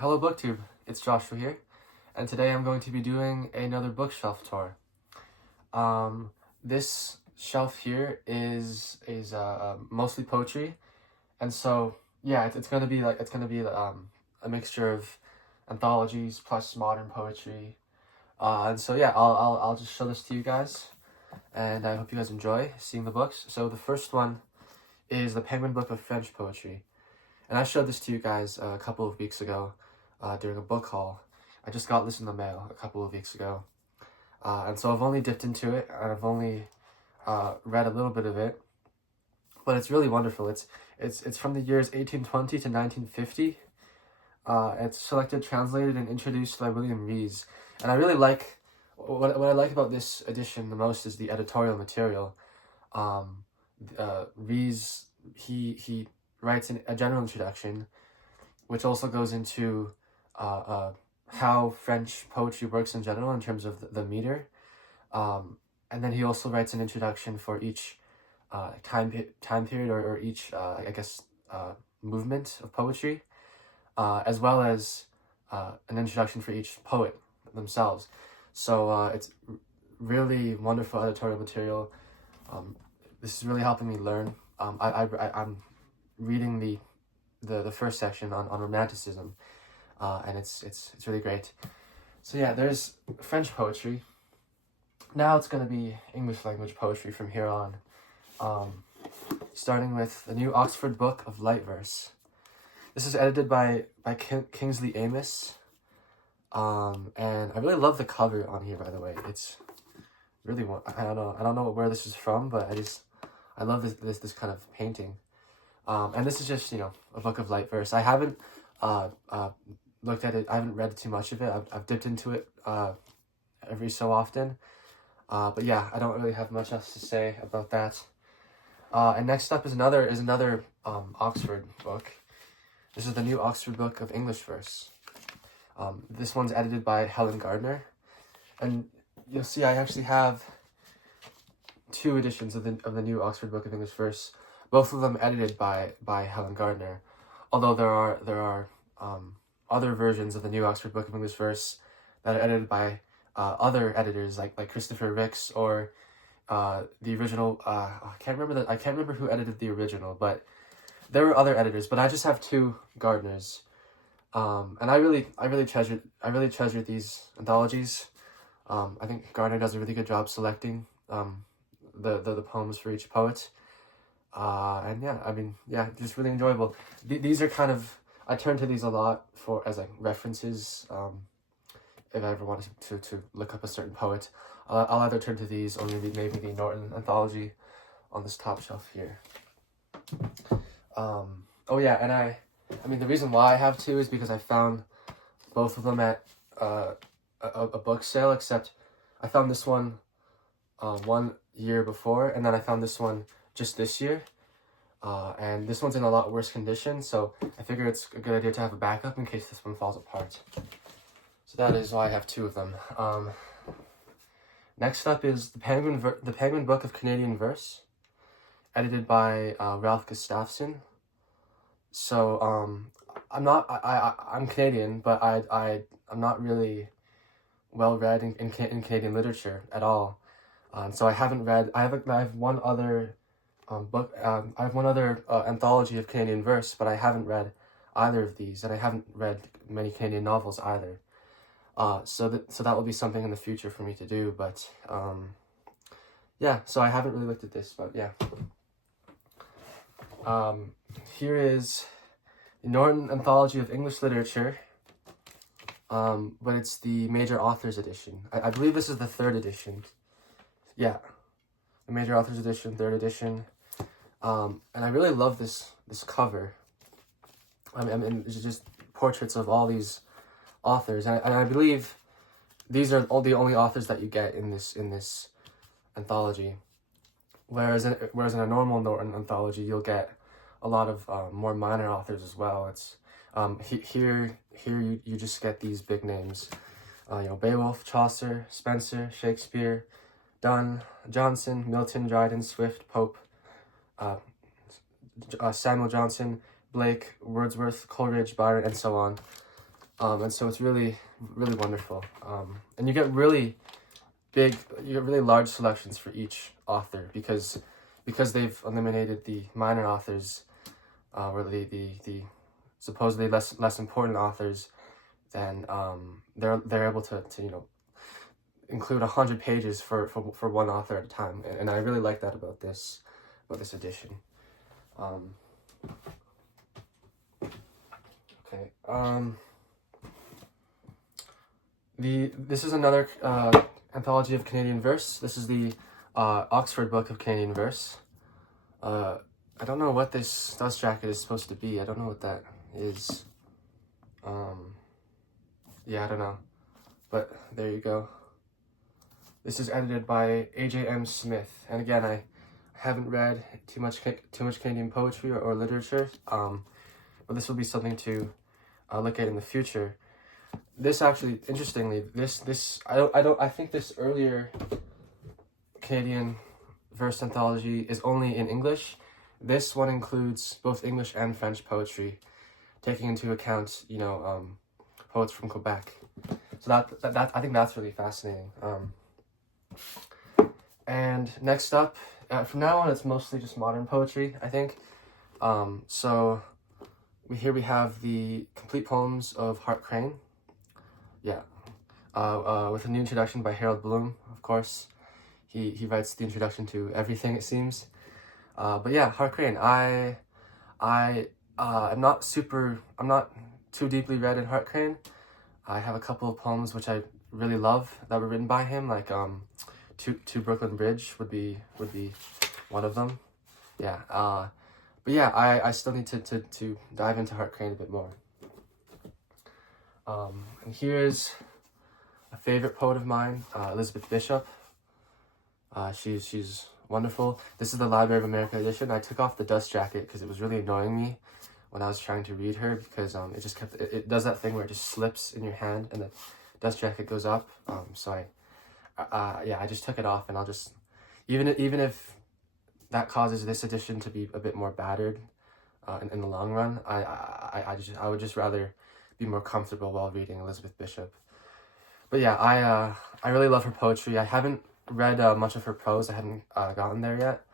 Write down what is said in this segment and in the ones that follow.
Hello BookTube, it's Joshua here, and today I'm going to be doing another bookshelf tour. This shelf here is mostly poetry, and so yeah, it's gonna be a mixture of anthologies plus modern poetry, and so yeah, I'll just show this to you guys, and I hope you guys enjoy seeing the books. So the first one is the Penguin Book of French Poetry, and I showed this to you guys a couple of weeks ago. During a book haul. I just got this in the mail a couple of weeks ago. And so I've only dipped into it, and I've only read a little bit of it. But it's really wonderful. It's from the years 1820 to 1950. It's selected, translated, and introduced by William Rees. And I really like, what I like about this edition the most is the editorial material. Rees, he writes a general introduction, which also goes into how French poetry works in general in terms of the meter. And then he also writes an introduction for each time period or each, movement of poetry, as well as an introduction for each poet themselves. So it's really wonderful editorial material. This is really helping me learn. I'm reading the first section on romanticism, and it's really great. So yeah, there's French poetry. Now it's going to be English language poetry from here on, starting with the new Oxford Book of Light Verse. This is edited by Kingsley Amis, and I really love the cover on here, by the way. It's really, I don't know where this is from, but I love this kind of painting. And this is just, a book of light verse. I haven't looked at it. I haven't read too much of it. I've dipped into it every so often. But yeah, I don't really have much else to say about that. And next up is another Oxford book. This is the new Oxford Book of English Verse. This one's edited by Helen Gardner. And you'll see I actually have two editions of the new Oxford Book of English Verse. Both of them edited by Helen Gardner, although there are other versions of the new Oxford Book of English Verse that are edited by other editors like Christopher Ricks or the original. I can't remember who edited the original, but there were other editors. But I just have two Gardners, and I really treasure these anthologies. I think Gardner does a really good job selecting the poems for each poet. And yeah, just really enjoyable. These are kind of, I turn to these a lot as like references. If I ever wanted to look up a certain poet, I'll either turn to these or maybe the Norton anthology on this top shelf here. Oh yeah, and I mean the reason why I have two is because I found both of them at a book sale, except I found this one 1 year before, and then I found this one just this year, and this one's in a lot worse condition, so I figure it's a good idea to have a backup in case this one falls apart. So that is why I have two of them. Next up is the Penguin Book of Canadian Verse, edited by Ralph Gustafson. So I'm Canadian, but I'm not really well read in Canadian literature at all. So I haven't read. I have one other book. I have one other anthology of Canadian verse, but I haven't read either of these, and I haven't read many Canadian novels either. So that will be something in the future for me to do. But yeah. So I haven't really looked at this, but yeah. Here is the Norton Anthology of English Literature. But it's the Major Authors edition. I believe this is the third edition. Yeah, the Major Authors edition, third edition. And I really love this cover. I mean, it's just portraits of all these authors, and I believe these are all the only authors that you get in this anthology. Whereas in a normal Norton anthology, you'll get a lot of more minor authors as well. It's here you just get these big names, Beowulf, Chaucer, Spenser, Shakespeare, Donne, Johnson, Milton, Dryden, Swift, Pope, Samuel Johnson, Blake, Wordsworth, Coleridge, Byron, and so on. And so it's really, really wonderful. And you get really large selections for each author because they've eliminated the minor authors, or the supposedly less important authors. Then they're able to include 100 pages for one author at a time, and I really like that about this edition. Okay. This is another anthology of Canadian verse. This is the Oxford Book of Canadian Verse. I don't know what this dust jacket is supposed to be. I don't know what that is. Yeah, I don't know. But there you go. This is edited by A.J.M. Smith. And again, I haven't read too much Canadian poetry or literature. But this will be something to look at in the future. This actually, interestingly, I think this earlier Canadian verse anthology is only in English. This one includes both English and French poetry, taking into account, poets from Quebec. So that I think that's really fascinating. And next up, from now on, it's mostly just modern poetry, I think. So here we have the complete poems of Hart Crane. Yeah, with a new introduction by Harold Bloom, of course. He writes the introduction to everything, it seems. But yeah, Hart Crane. I'm not too deeply read in Hart Crane. I have a couple of poems which I really love that were written by him, like To Brooklyn Bridge would be one of them. Yeah. But yeah, I still need to dive into Hart Crane a bit more. And here's a favorite poet of mine, Elizabeth Bishop. She's wonderful. This is the Library of America edition. I took off the dust jacket because it was really annoying me when I was trying to read her, because it just it does that thing where it just slips in your hand and the dust jacket goes up. So I just took it off, and I'll just even if that causes this edition to be a bit more battered in the long run, I would just rather be more comfortable while reading Elizabeth Bishop. But yeah, I really love her poetry. I haven't read much of her prose. I haven't gotten there yet.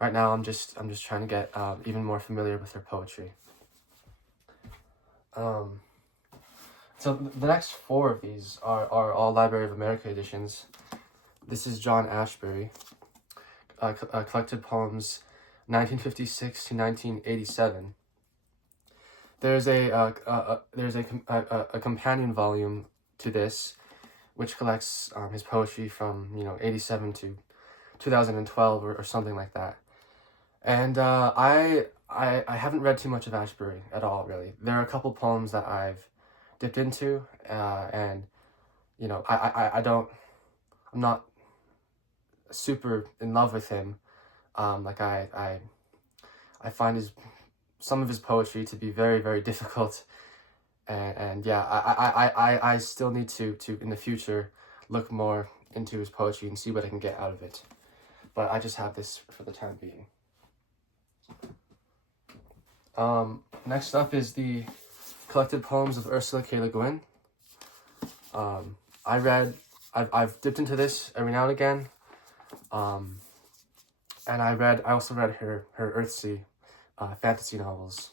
Right now, I'm just trying to get even more familiar with her poetry. So the next 4 of these are all Library of America editions. This is John Ashbery, collected poems 1956 to 1987. There's a companion volume to this, which collects his poetry from 87 to 2012 or something like that. And I haven't read too much of Ashbery at all, really. There are a couple poems that I've dipped into, and I'm not super in love with him. I find some of his poetry to be very, very difficult, and yeah, I still need to in the future look more into his poetry and see what I can get out of it. But I just have this for the time being. Next up is the collected poems of Ursula K. Le Guin. I've dipped into this every now and again. And I also read her Earthsea fantasy novels,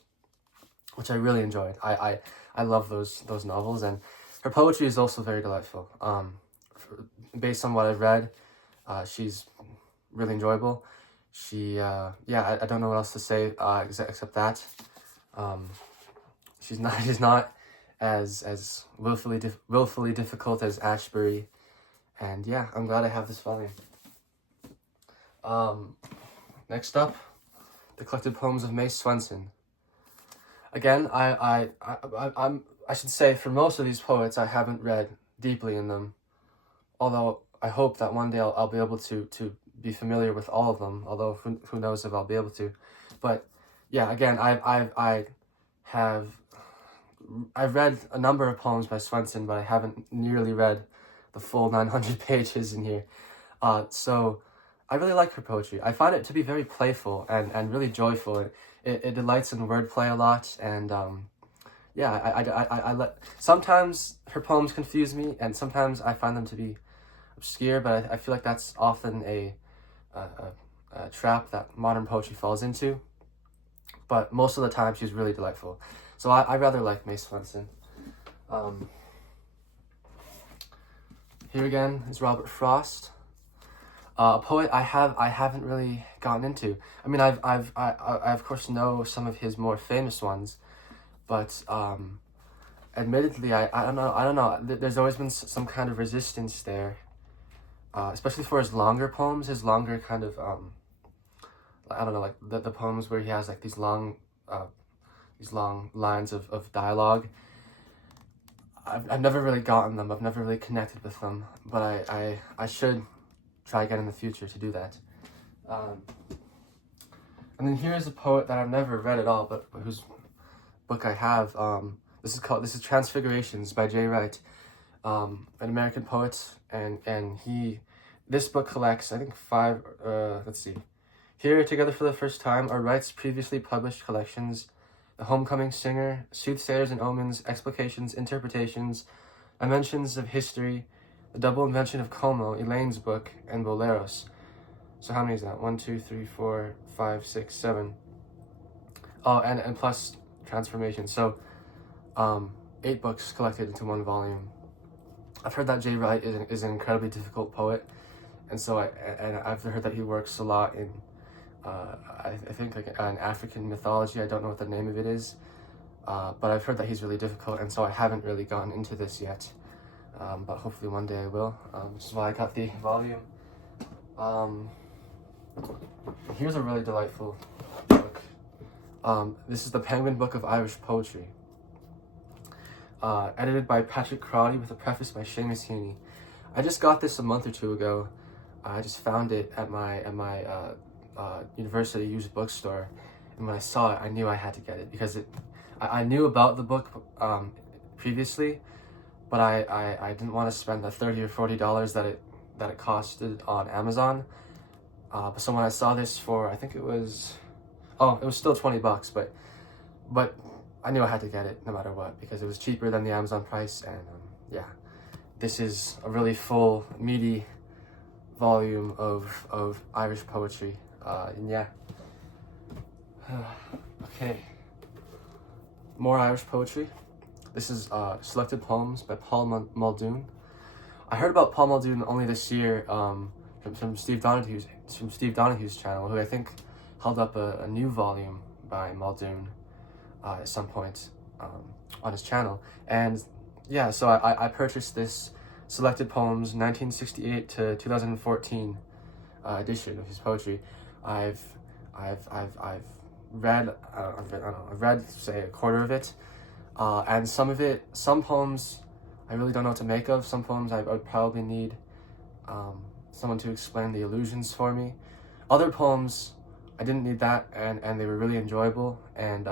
which I really enjoyed. I love those novels, and her poetry is also very delightful. Based on what I've read, she's really enjoyable. I don't know what else to say except that. She's not as willfully difficult as Ashbery, and yeah, I'm glad I have this volume. Next up, the collected poems of Mae Swenson. Again, I should say, for most of these poets, I haven't read deeply in them, although I hope that one day I'll be able to be familiar with all of them, although who knows if I'll be able to. But yeah, again, I've read a number of poems by Swenson, but I haven't nearly read the full 900 pages in here. So I really like her poetry. I find it to be very playful and really joyful. It delights in wordplay a lot, and yeah, I let, sometimes her poems confuse me, and sometimes I find them to be obscure, but I feel like that's often a trap that modern poetry falls into. But most of the time, she's really delightful. So I rather like May Swenson. Here again is Robert Frost, a poet I haven't really gotten into. I mean, I of course know some of his more famous ones, but admittedly, I don't know. There's always been some kind of resistance there, especially for his longer poems, his longer kind of I don't know, like the poems where he has like these long lines of dialogue. I've never really gotten them. I've never really connected with them, but I should try again in the future to do that. And then here's a poet that I've never read at all, but whose book I have. This is Transfigurations by Jay Wright, an American poet, and this book collects, I think, 5. Let's see. Here, together for the first time, are Wright's previously published collections: The Homecoming Singer, Soothsayers and Omens, Explications, Interpretations, Dimensions of History, The Double Invention of Como, Elaine's Book, and Boleros. So how many is that? 1, 2, 3, 4, 5, 6, 7. Oh, and plus Transformation. So 8 books collected into one volume. I've heard that Jay Wright is an incredibly difficult poet, and so I've heard that he works a lot in I think like an African mythology. I don't know what the name of it is, but I've heard that he's really difficult, and so I haven't really gotten into this yet, but hopefully one day I will, which is why I got the volume. Here's a really delightful book. This is the Penguin Book of Irish Poetry, edited by Patrick Crotty with a preface by Seamus Heaney. I just got this a month or two ago. I just found it at my university used bookstore, and when I saw it, I knew I had to get it because I knew about the book previously, but I didn't want to spend the $30 or $40 that it costed on Amazon. So when I saw this for, I think it was still $20, but I knew I had to get it no matter what because it was cheaper than the Amazon price, and yeah, this is a really full, meaty volume of Irish poetry. And yeah. Okay. More Irish poetry. This is Selected Poems by Paul Muldoon. I heard about Paul Muldoon only this year from Steve Donahue's channel, who I think held up a new volume by Muldoon at some point on his channel. And yeah, so I purchased this Selected Poems 1968 to 2014 edition of his poetry. I've read, I've read say a quarter of it, and some poems I really don't know what to make of. Some poems I would probably need someone to explain the allusions for me. Other poems I didn't need that, and they were really enjoyable. And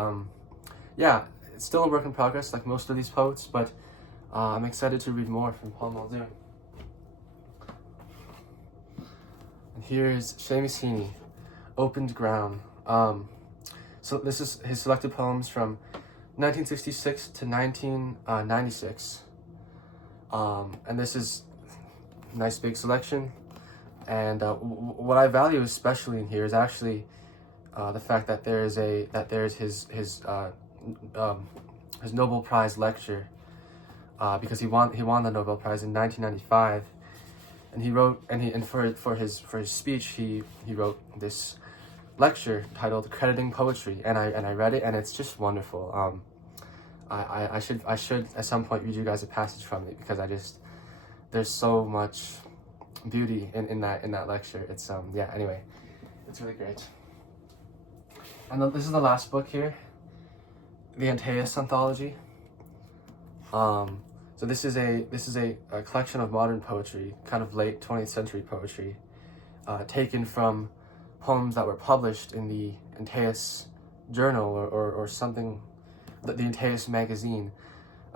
yeah, it's still a work in progress like most of these poets, but I'm excited to read more from Paul Muldoon. And here's Seamus Heaney, Opened Ground. So this is his selected poems from 1966 to 1996. And this is a nice big selection. And what I value especially in here is actually the fact that there's his Nobel Prize lecture, because he won the Nobel Prize in 1995, and he wrote for his speech he wrote this lecture titled Crediting Poetry, and I read it, and it's just wonderful. I should at some point read you guys a passage from it, because there's so much beauty in that lecture. It's yeah, anyway, it's really great. And this is the last book here, the Antaeus Anthology. So this is a collection of modern poetry, kind of late 20th century poetry, taken from poems that were published in the Antaeus Journal or something, the Antaeus magazine.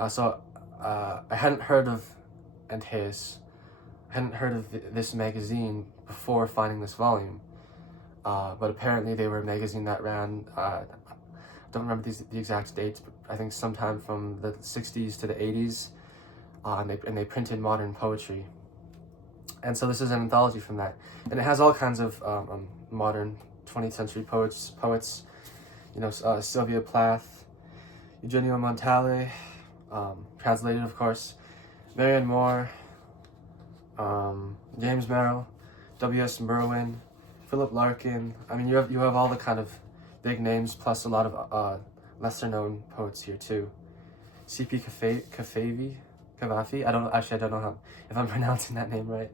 So I hadn't heard of Antaeus, I hadn't heard of this magazine before finding this volume, but apparently they were a magazine that ran, I don't remember the exact dates, but I think sometime from the 60s to the 80s, and they printed modern poetry. And so this is an anthology from that, and it has all kinds of modern 20th century poets, you know, Sylvia Plath, Eugenio Montale, translated of course, Marianne Moore, James Merrill, W.S. Merwin, Philip Larkin. I mean, you have all the kind of big names, plus a lot of lesser known poets here too. C.P. Cavafy. I don't know how, if I'm pronouncing that name right.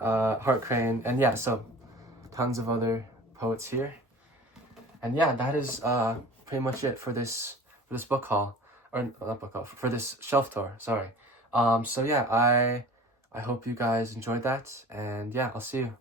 Hart Crane, and yeah, so tons of other poets here. And yeah, that is pretty much it for this book haul, or not book haul, for this shelf tour. Sorry. So yeah, I hope you guys enjoyed that, and yeah, I'll see you.